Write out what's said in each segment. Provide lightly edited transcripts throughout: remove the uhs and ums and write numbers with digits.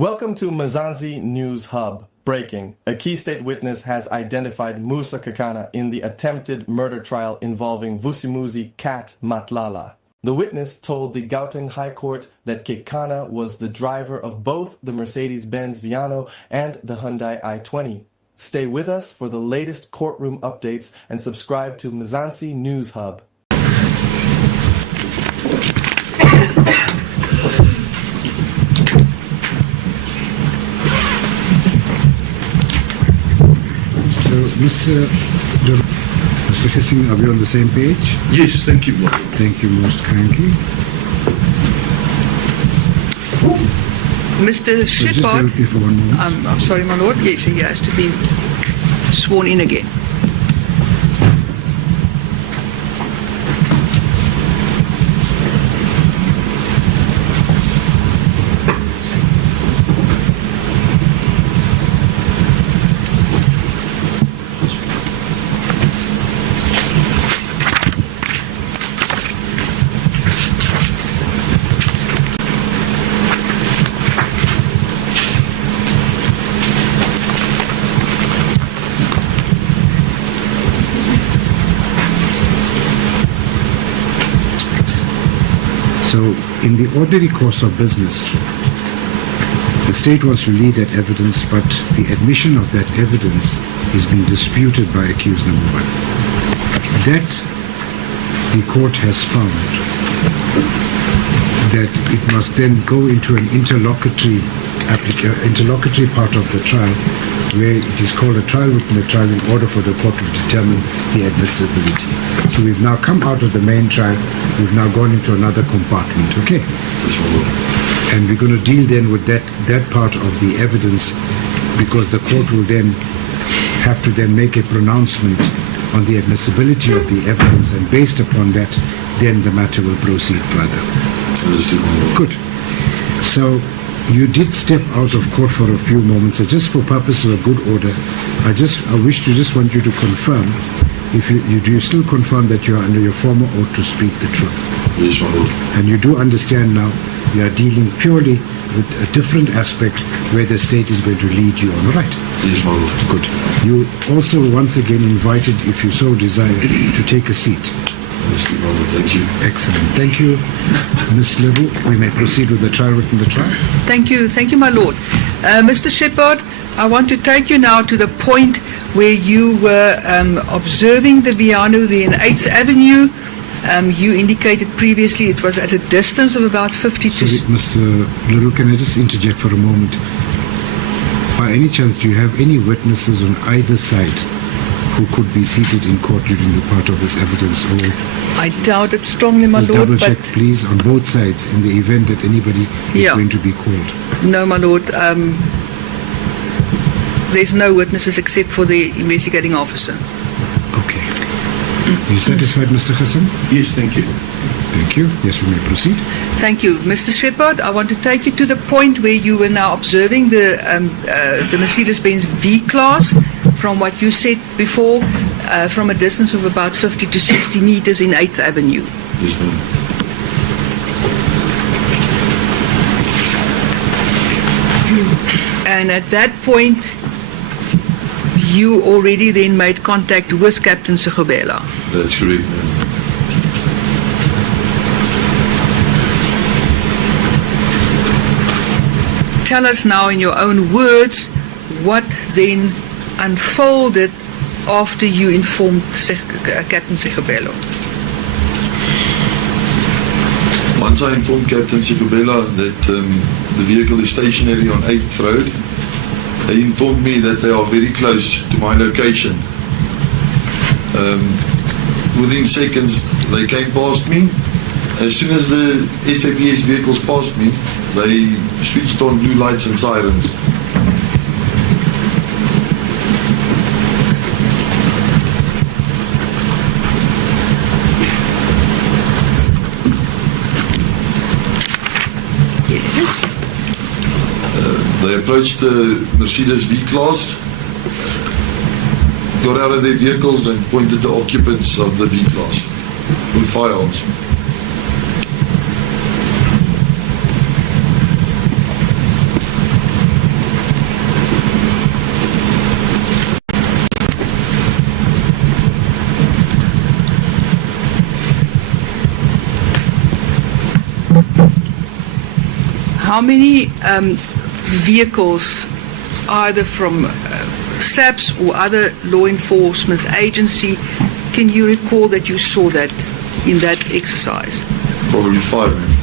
Welcome to Mzansi News Hub. Breaking. A key state witness has identified Musa Kekana in the attempted murder trial involving Vusimuzi cat Matlala. The witness told the Gauteng High Court that Kekana was the driver of both the Mercedes-Benz Viano and the Hyundai i20. Stay with us for the latest courtroom updates and subscribe to Mzansi News Hub. So, Mr. Kekana, are we on the same page? Yes, thank you, Lord. Thank you most kindly. Mr. Shepard, Just bear with me for 1 moment. I'm sorry, my lord. Yes, he has to be sworn in again. So, in the ordinary course of business, the state wants to lead that evidence, but the admission of that evidence is being disputed by accused number 1. That the court has found that it must then go into an interlocutory part of the trial, where it is called a trial within a trial, in order for the court to determine the admissibility. So we've now come out of the main trial, we've now gone into another compartment, okay? And we're going to deal then with that part of the evidence, because the court will then have to then make a pronouncement on the admissibility of the evidence, and based upon that, then the matter will proceed further. Good. So you did step out of court for a few moments. So just for purposes of good order, I want you to confirm, do you still confirm that you are under your former oath to speak the truth? Yes, my lord. And you do understand now we are dealing purely with a different aspect where the state is going to lead you on, right? Yes, my lord. Good. You also once again invited, if you so desire, to take a seat. Yes, my lord. Thank you. Excellent. Thank you. Ms. Lebu, we may proceed with the trial within the trial. Thank you, my lord. Mr. Shepard, I want to take you now to the point where you were observing the Viano there in 8th Avenue. You indicated previously it was at a distance of about 50 to... Sorry, Mr. Lebu, can I just interject for a moment? By any chance, do you have any witnesses on either side who could be seated in court during the part of this evidence? Or I doubt it strongly, my just lord. double check, please, on both sides in the event that anybody is going to be called. No, my lord. There's no witnesses except for the investigating officer. Okay. Are you satisfied, Mr. Hassan? Yes, thank you. Thank you. Yes, we may proceed. Thank you. Mr. Shepard, I want to take you to the point where you were now observing the Mercedes-Benz V-Class, from what you said before, from a distance of about 50 to 60 meters in 8th Avenue. Yes, ma'am. And at that point, you already then made contact with Captain Segobela. That's correct, ma'am. Tell us now in your own words what then unfolded after you informed Captain Segobela. Once I informed Captain Segobela that the vehicle is stationary on 8th Road, they informed me that they are very close to my location. Within seconds, they came past me. As soon as the SAPS vehicles passed me, they switched on blue lights and sirens. Yes. They approached the Mercedes V-Class, got out of their vehicles and pointed the occupants of the V-Class with firearms. how many vehicles, either from SAPS or other law enforcement agency, can you recall that you saw that in that exercise? Probably 5, ma'am.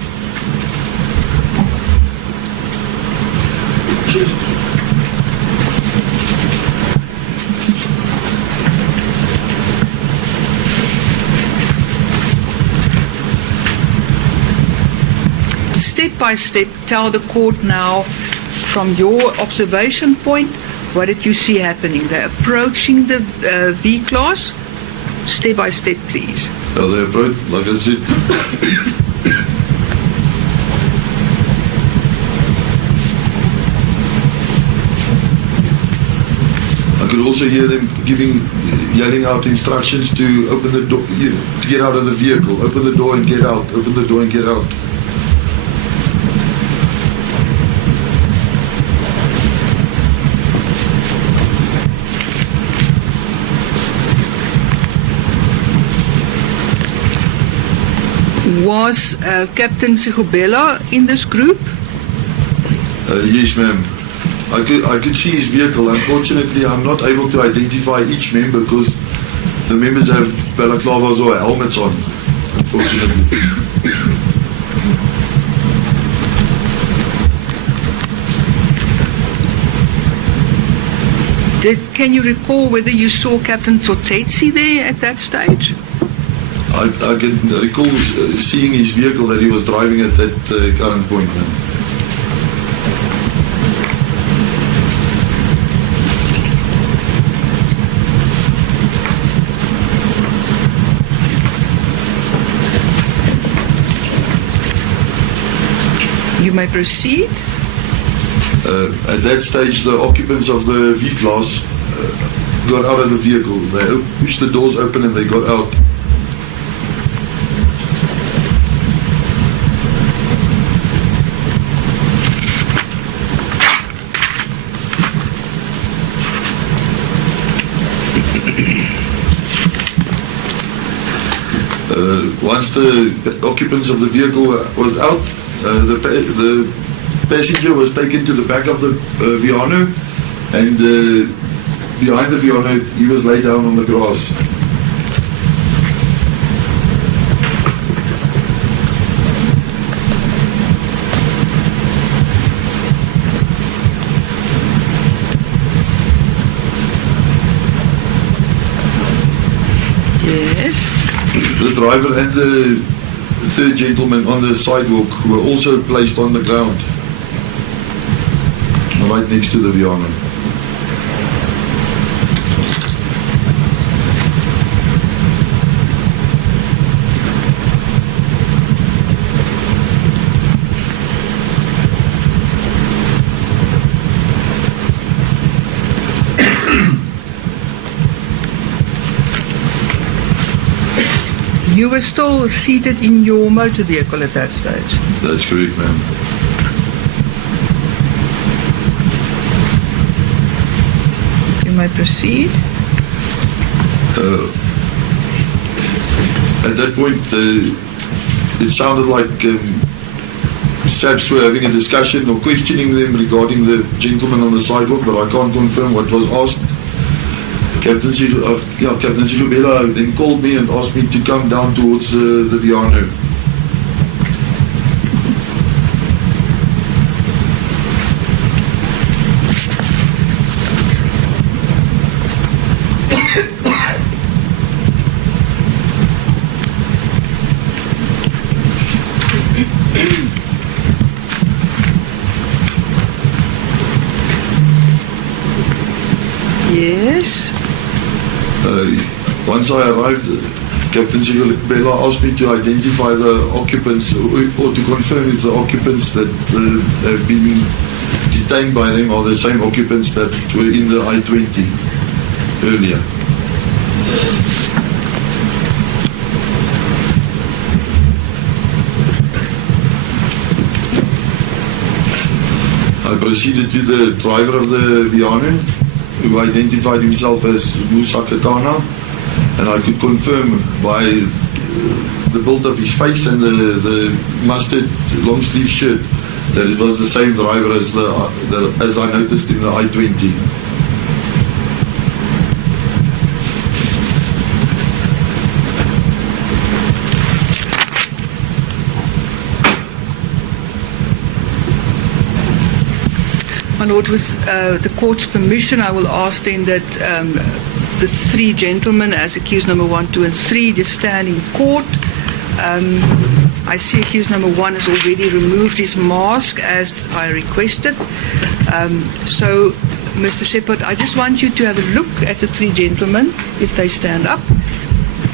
Step by step, tell the court now, from your observation point, what did you see happening? They're approaching the V-Class. Step by step, please. Well, they approach, like I said, I could also hear them yelling out instructions to open the door, to get out of the vehicle. Open the door and get out. Open the door and get out. Was Captain Sigubela in this group? Yes, ma'am. I could see his vehicle. Unfortunately, I'm not able to identify each member because the members have balaclavas or helmets on, unfortunately. Can you recall whether you saw Captain Tsotetsi there at that stage? I can recall seeing his vehicle that he was driving at that current point, ma'am. You may proceed. At that stage, the occupants of the V-Class got out of the vehicle. They pushed the doors open and they got out. Once the occupants of the vehicle was out, the passenger was taken to the back of the Viano, and behind the Viano he was laid down on the grass. Yes. The driver and the third gentleman on the sidewalk were also placed on the ground, right next to the Viano. You were still seated in your motor vehicle at that stage? That's correct, ma'am. You may proceed. At that point, it sounded like SAPS were having a discussion or questioning them regarding the gentleman on the sidewalk, but I can't confirm what was asked. Captain Sigubela then called me and asked me to come down towards the Viano. Yes. Once I arrived, Captain Sigubela asked me to identify the occupants or to confirm if the occupants that have been detained by them are the same occupants that were in the I-20 earlier. I proceeded to the driver of the Viano, who identified himself as Musa Kekana, and I could confirm by the build of his face and the mustard long sleeve shirt that it was the same driver as I noticed in the I-20. My Lord, with the court's permission, I will ask then that the three gentlemen, as accused number 1, 2, and 3, just stand in court. I see accused number 1 has already removed his mask as I requested. So, Mr. Shepherd, I just want you to have a look at the three gentlemen, if they stand up,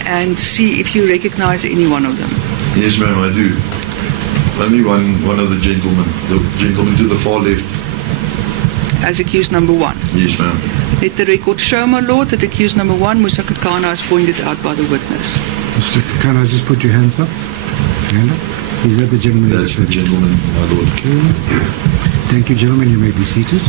and see if you recognize any one of them. Yes, ma'am, I do. Only one of the gentleman to the far left. As accused number 1. Yes, ma'am. Let the record show, my Lord, that accused number 1, Musa Kekana, is pointed out by the witness. Mr. Kekana, just put your hands up. Hand up. Is that the gentleman? That's the gentleman, my Lord. Okay. Thank you, gentlemen. You may be seated.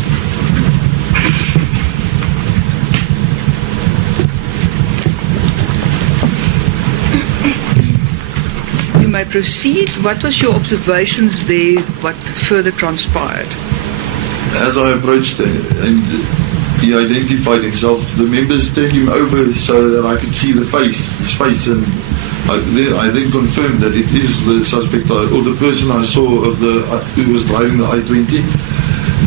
You may proceed. What was your observations there? What further transpired? As I approached and he identified himself, the members turned him over so that I could see his face, and I then confirmed that it is the suspect or the person I saw who was driving the I-20.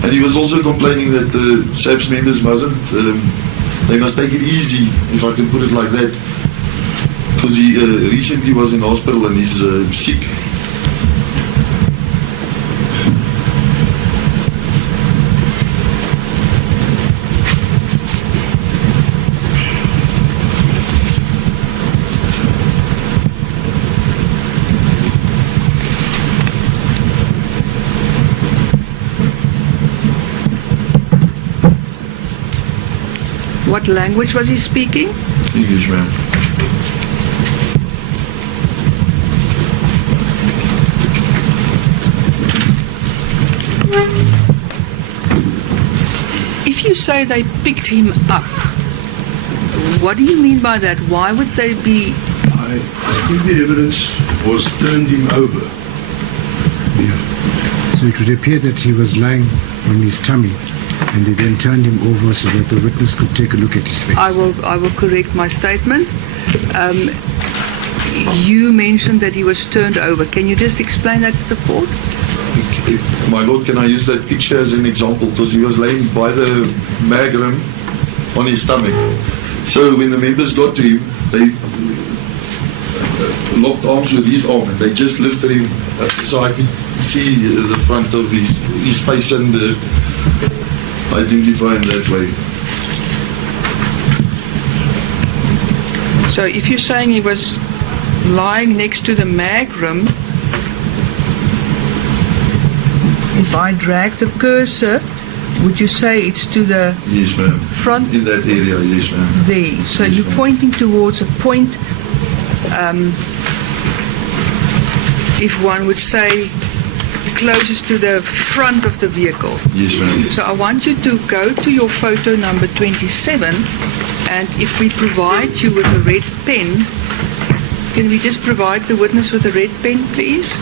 And he was also complaining that the SAPS members they must take it easy, if I can put it like that, because he recently was in hospital and he's sick. What language was he speaking? English, ma'am. If you say they picked him up, what do you mean by that? Why would they be... I think the evidence was turned him over. Yeah. So it would appear that he was lying on his tummy, and they then turned him over so that the witness could take a look at his face. I will correct my statement. You mentioned that he was turned over. Can you just explain that to the court? My Lord, can I use that picture as an example? Because he was laying by the mag rim on his stomach. So when the members got to him, they locked arms with his arm and they just lifted him so I could see the front of his face and identify him that way. So if you're saying he was lying next to the mag rim, if I drag the cursor, would you say it's to the yes, ma'am. Front? In that area, yes, ma'am. There. So yes, you're ma'am. pointing towards a point, if one would say, closest to the front of the vehicle. Yes, ma'am. So I want you to go to your photo number 27, and if we provide you with a red pen, can we just provide the witness with a red pen, please?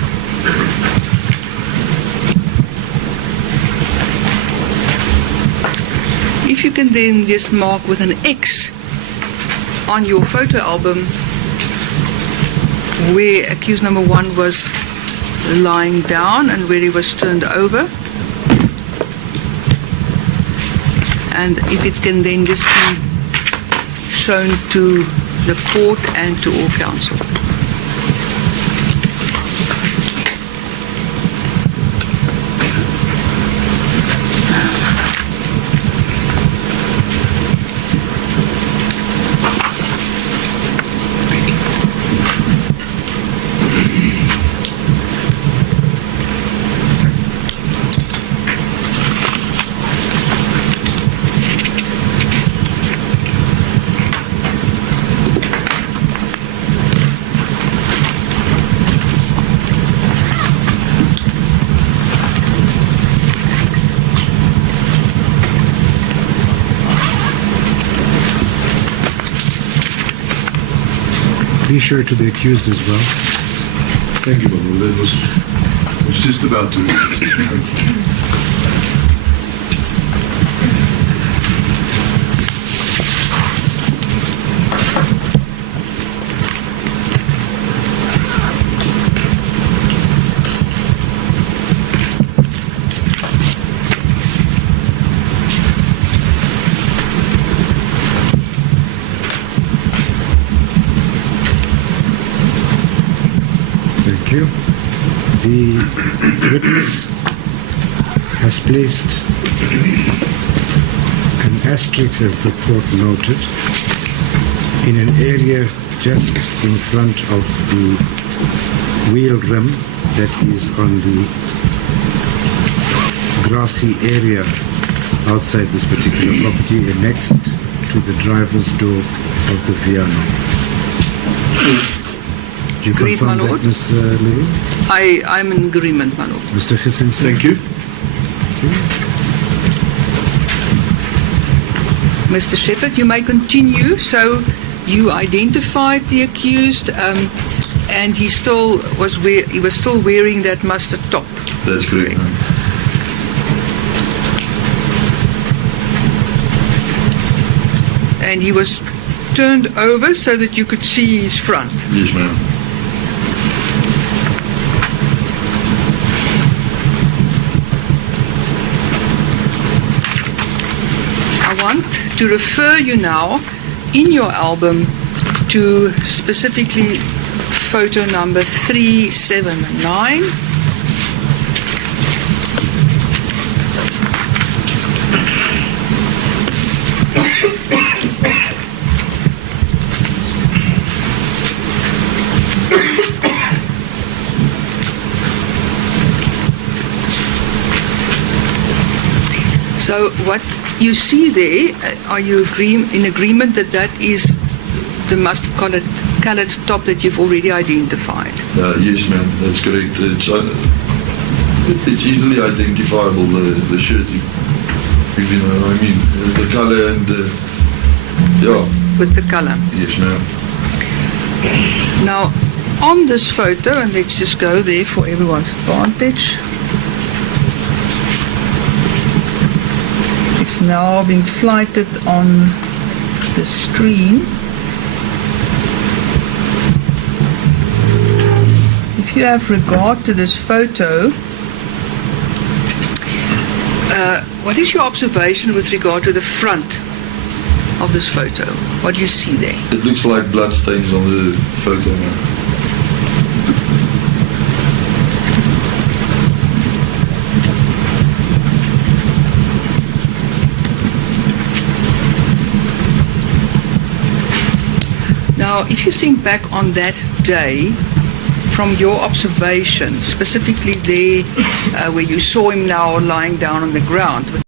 If you can then just mark with an X on your photo album where accused number 1 was lying down and where he was turned over. And if it can then just be shown to the court and to all counsel. Be sure to the accused as well. Thank you, Babu. That was was just about to. Thank you. The witness has placed an asterisk, as the court noted, in an area just in front of the wheel rim that is on the grassy area outside this particular property and next to the driver's door of the Viano. Do you Agreed, confirm my that, lord. Ms. Levy? I'm in agreement, my lord. Mr. Christensen? Thank you. Mr. Shepherd, you may continue. So you identified the accused, and he was still wearing that mustard top. That's correct, ma'am. And he was turned over so that you could see his front. Yes, ma'am. I want to refer you now in your album to specifically photo number 379. So what you see there, are you in agreement that that is the mustard colored top that you've already identified? Yes, ma'am, that's correct. It's easily identifiable, the shirt, if you know what I mean. The color and yeah. With the color. Yes, ma'am. Now, on this photo, and let's just go there for everyone's advantage. It's now being flighted on the screen. If you have regard to this photo, what is your observation with regard to the front of this photo? What do you see there? It looks like blood stains on the photo, ma'am. Now, if you think back on that day, from your observation, specifically there where you saw him now lying down on the ground with